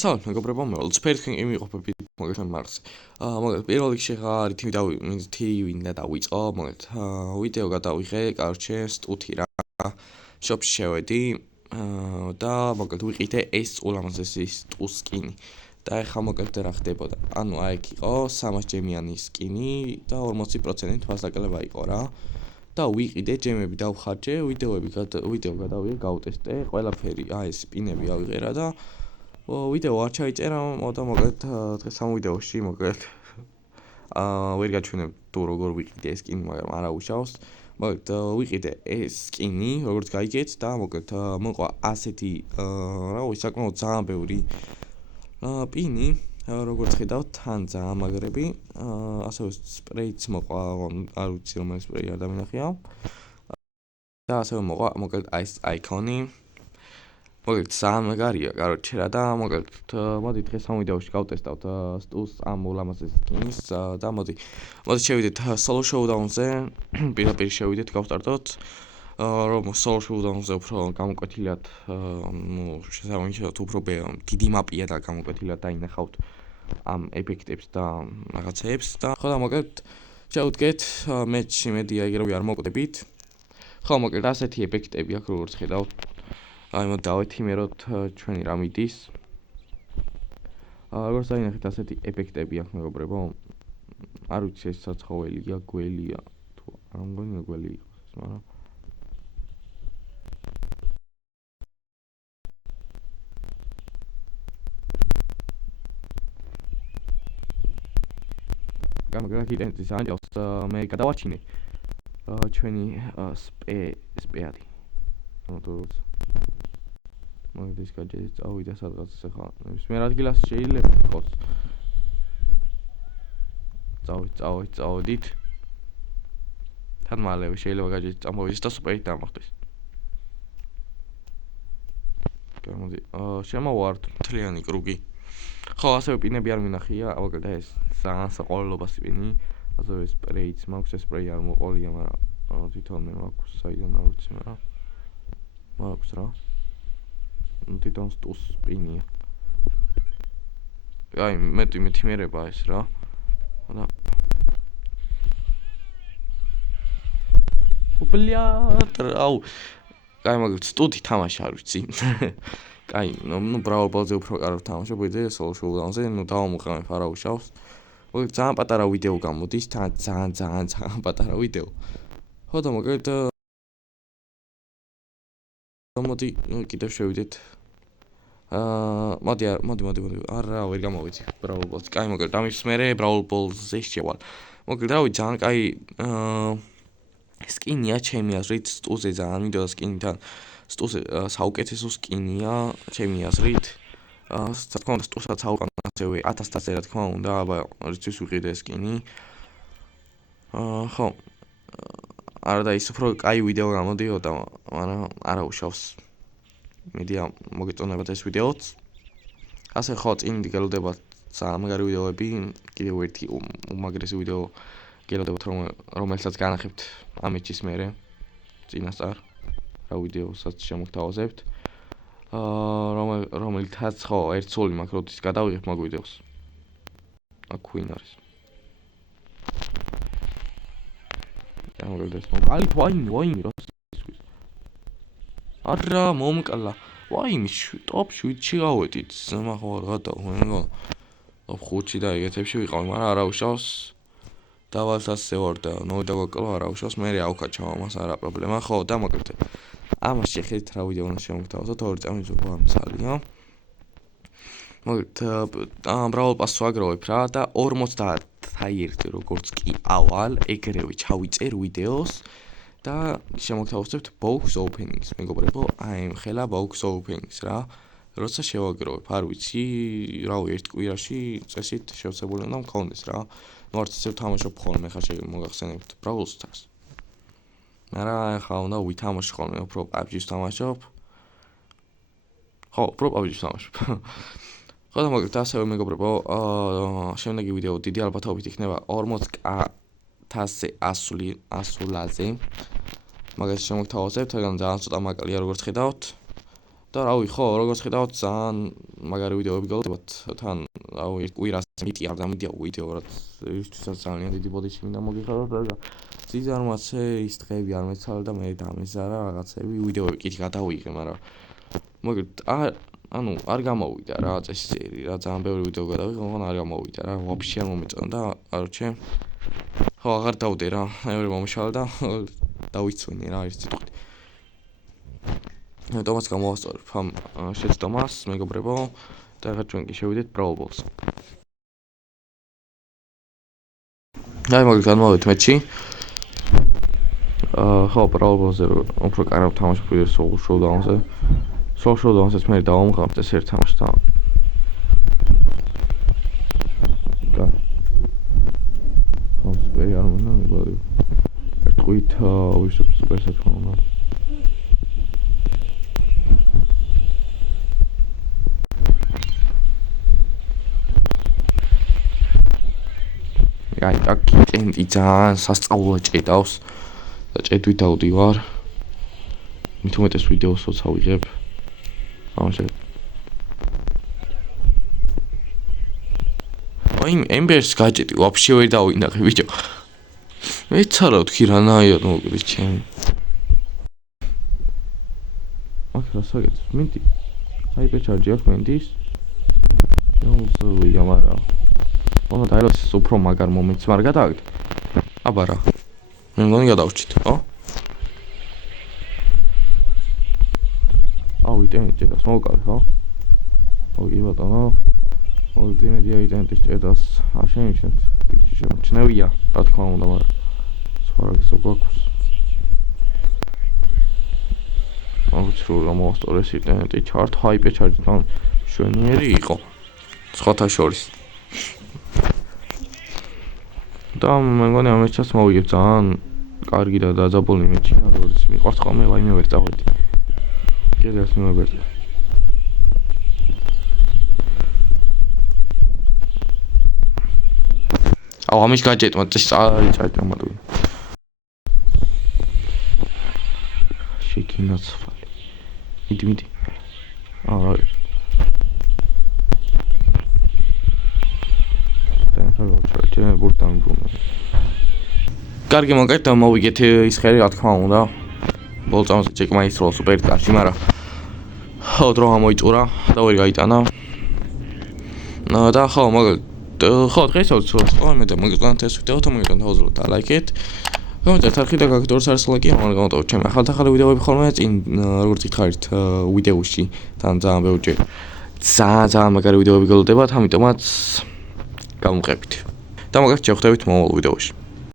მოგესალმებით მეგობრებო, მე ოლცფერი თქვენ იმყოფებით მოგესალმებით მარხზე. მოგეთ პირველ რიგში ხა რითი დავიწყო, მოგეთ ვიდეო გადავიღე, კარჩე სტუთი რა. შოპში შევედი და მოგეთ ვიყიდე ეს ულამაზესი სტუს სკინი. და ეხა მოგეთ რა ხდებოდა. ანუ აი იქ იყო 300 ჯემიანი სკინი და 40% ფასდაკლება იყო რა. და ვიყიდე ჯემები დავხარჯე, ვიდეო გადავიღე, გავტესტე, ყველაფერი, აი ეს სპინები ავიღე რა და ვიდეო არ ჩაიწერა, და მოგეთ დღეს ამ ვიდეოში მოგეთ ვერ გაჩვენებ თუ როგორ ვიყიდე ეს სკინი, მაგრამ არა უშავს. მოგეთ ვიყიდე ეს სკინი, როგორც გაიგეთ და მოგეთ მოყვა ასეთი საკმაოდ ძალიან ბევრი პინი, როგორც ხედავთ, თან ძალიან მაგრები. ასევე სპრეიც მოყვა, არ ვიცი რომელი სპრეი არ დამინახია. და ასევე მოყვა მოგეთ აი ეს აიკონი. მოგეთ ძალიან მაგარია, კაროჩე რა და მოგეთ მოდი დღეს ამ ვიდეოში გავტესტავთ სტუს ამ ულამაზეს სკინს და მოდი შევიდეთ solo showdown-ზე. პირდაპირ შევიდეთ, გავსტარტოთ. რომ solo showdown-ზე უფრო გამოკვეთილად შესაბამისად უფრო დიდი მაპია და გამოკვეთილად დაინახავთ ამ ეფექტებს და რაღაცეებს და ხო და მოგეთ შევდგეთ მეჩში მედია იგივე არ მოკვდებით. ხო მოგეთ ასეთი ეფექტები აქვს როგორც ხედავთ. აი მოდი დავეთიმეროთ ჩვენი რა მიდის. როგორც დაინახეთ ასეთი ეფექტები აქვს მეგობრებო. არ ვიცი ეს საცხოველია, გველია თუ არ მგონია გველი იყოს ეს, მაგრამ გამოგაკეთეთ ანჯელს მე გადავაჩინე ჩვენი სპეადი. მოთხოვს მოგდეს გაჯერეთ წავიდა სადღაც ახლა ნებისმიერ ადგილას შეიძლება იყოს. წავედით. თან მალევე შეიძლება გაჯერეთ წამოვიდეს და სუპერით დამახტეს. გამოდი შემოვართ მთლიანი კრუგი. ხო, ასევე პინები არ მინახია, მოგეთ ეს ძალიან საყოველობა სპინი. ასევე სპრეიც მაქვს, ეს სპრეი არ მოყოლია, მაგრამ თვითონ მე მაქვს, საიდან არ ვიცი, მაგრამ მაქვს რა. თვითონ სტუს სპინია. აი, მეთიმერება ეს რა. და აუ, აი მაგალითად სტუდი თამაში არ ვიცი. აი, ბრავალ ბოლზე უფრო კარგად თამაშობ, ვიდრე solo showdown-ზე, დავამოყენებ არა უშავს. მოგეთ ძალიან პატარა ვიდეო გამოდის, ძალიან პატარა ვიდეო. ხო და მოგეთ მოდი კიდევ შევიდეთ. მოდი არა ვერ გამოვიცი Brawl Balls. კაი მოგეთ ამის მერე Brawl Balls-ზე შევალ. მოგეთ რავი ძალიან კაი სკინია ჩემი აზრით, სტუზე ძალიან მინდოდა სკინიდან. სტუზე საუკეთესო სკინია ჩემი აზრით. თქმა უნდა სტუსაც აუყანო ასევე 1000-ზე რა თქმა უნდა, აბა რისთვის ვიყიდე სკინი. ხო. არა და ის უფრო კაი ვიდეო გამოდიოდა, მაგრამ არა უშავს. მედია მოგეწონებათ ეს ვიდეოც. ასე ხო წინ გელოდებათ სამაგარი ვიდეოები, კიდევ ერთი უმაგრესი ვიდეო გელოდებათ რომელსაც განახებთ ამეჩის მერე წინასწარ რა ვიდეოსაც შემოგთავაზებთ. რომელთაც ხო ერთ სული მაქვს როდის გადავიღებ მაგ ვიდეოს. აქ ვინ არის? გამოგდეს მოკალი ვაიმი რა ისვის. არა მომკლა. ვაიმი ტოპ 7-ში გავედით. სამახო გადავიღო. ტოპ 5-ში და ეგეთებში ვიყავ, მაგრამ არა უშავს. დავალსასე ვარ და ნოიდაგაკლა არა უშავს, მე ავკაჩავ ამას არა პრობლემა. ხო და მოგეთ. ამას შეხედეთ რა ვიდეო უნდა შემოგთავაზოთ, ორი წამის უფრო ამცალია. მოგეთ Brawl Pass ვაგროვებ რა და 51 როგორც კი ავალ, ეგრევე ჩავიწერ ვიდეოს და შემოგთავაზებთ box openings, მეგობრებო, აი ხელა box openings რა. როცა შევაგროვებ, არ ვიცი, რავი, ერთ კვირაში წესით შევსებული უნდა მქონდეს რა. არც ისევ თამაშობ ხოლმე, ხა მოგახსენებთ Brawl Stars. მაგრამ ხა უნდა ვითამაშო ხოლმე, უფრო PUBG-ს თამაშობ. ხო, უფრო PUBG-ს თამაშობ. ხო და მოგეთ ასევე მეგობრებო, შემდეგი ვიდეო დიდი ალბათობით იქნება 40,000-ზე ასულაზე. მაგას შემოგთავაზებთ, ძალიან ცოტა მაკალია როგორც ხედავთ. და რავი, ხო, როგორც ხედავთ, ძალიან მაგარი ვიდეოები გელოდებათ. თან რავი, კვირას მიტი არ დამიდია ვიდეო, რაც ისთვისაც ძალიან დიდი ბოდიში მინდა მოგიხადოთ და ზიზარმაცე ის დღეები არ მეცალა და მე დამეზარა რაღაცები ვიდეოები კიდე გადავიღე, მაგრამ ანუ არ გამოვიდა რა წესიერი, რა ძალიან ბევრი ვიდეო გადავიღე, მაგრამ არ გამოვიდა რა, ვაფშე არ მომეწონა და კაროჩე ხო, აღარ დავდე რა, მეორე მომშალა და დავიცვენე რა ის სიტყვით. თომას გამოვასწორებ ამ შეცდომას, მეგობრებო, და ახლა ჩვენ კი შევიდეთ Brawl Balls. აი მაგით გადმოვიდეთ მეთში. ხო, Brawl Balls-ზე უფრო კარგად თამაშობ ვიდრე Soul Showdown-ზე. Soul Showdown-ზე მე დავამღაბ ეს ერთ თამაშს და სპეი არ მონა ნებარი. ერთგვით ვისო სუპერსად ხონა. აი, აკიტენდი ძალიან სასწაულად ჭედავს და ჭედვით დავდივარ. მით უმეტეს ვიდეოსოც ავიღებ. ამჟე. აი, ემბერს გაჭედი, ვაფშე ვერ დავინახე ბიჭო. მეცარა ვთქი რანაირად მოგდის ჩემი. აქ რასაკეთებს? მინდი. ჰაიპერჩარჯი აქვს მინდის. შემოძლია, მაგრამ ono დაელოს უფრო მაგარ მომენტს მაგ გადავაგდე. აბა რა. მე მგონი გადავჭით, ხო? აუ იტენით ჭედას მოვკავი, ხო? ოგი ბატონო. ულტიმედია იტენით ჭედას არ შემიჩნევთ. ბიჭი შემჩნევია, რა თქმა უნდა, მაგრამ სხვა რაგსო გვაქვს. აუცრო რომ მოსწორეს იტენით ჩარტ ჰაიპე ჩარტი თან შვენიერი იყო. სხვათა შორის. და მე მგონი ამ მეჩას მოვიგებ ძალიან კარგი და დაძაბული მეჩი, როგორც მიყვარს ხოლმე, ვაიმე ვერ წავედი. კიდევ მივაბერდი. აუ ამის გაჭეტმა წაიწაიტა მოდვი. შეკინაცვალე. მიდი. რა არის? ჩერჩე ბურტან გრუმა. კარგი მოგეთ და მოვიგეთ ის ხერი რა თქმა უნდა. ბოლწამზე ჩეკმა ის რო სუპერ კარში, მაგრამ ხო დრო ამოიწურა და ვერ გაიტანა. და ხო ხო დღესაც ხო მე და მოგეთ ეს ვიდეო და მოგეთ დაუძლოთ და ლაიქეთ. გამოდით არხი და გაგდორს არის ლაიკი, მაგრამ გამოდით ჩემი ახალ ვიდეოები ხოლმე წინ როგორც გითხარით ვიდეოში თან ძალიან ბევრი ძალიან მაგარი ვიდეოები გელოდებათ, ამიტომაც გამოვყებით. და მაგას შევხვდებით მომავალ ვიდეოში.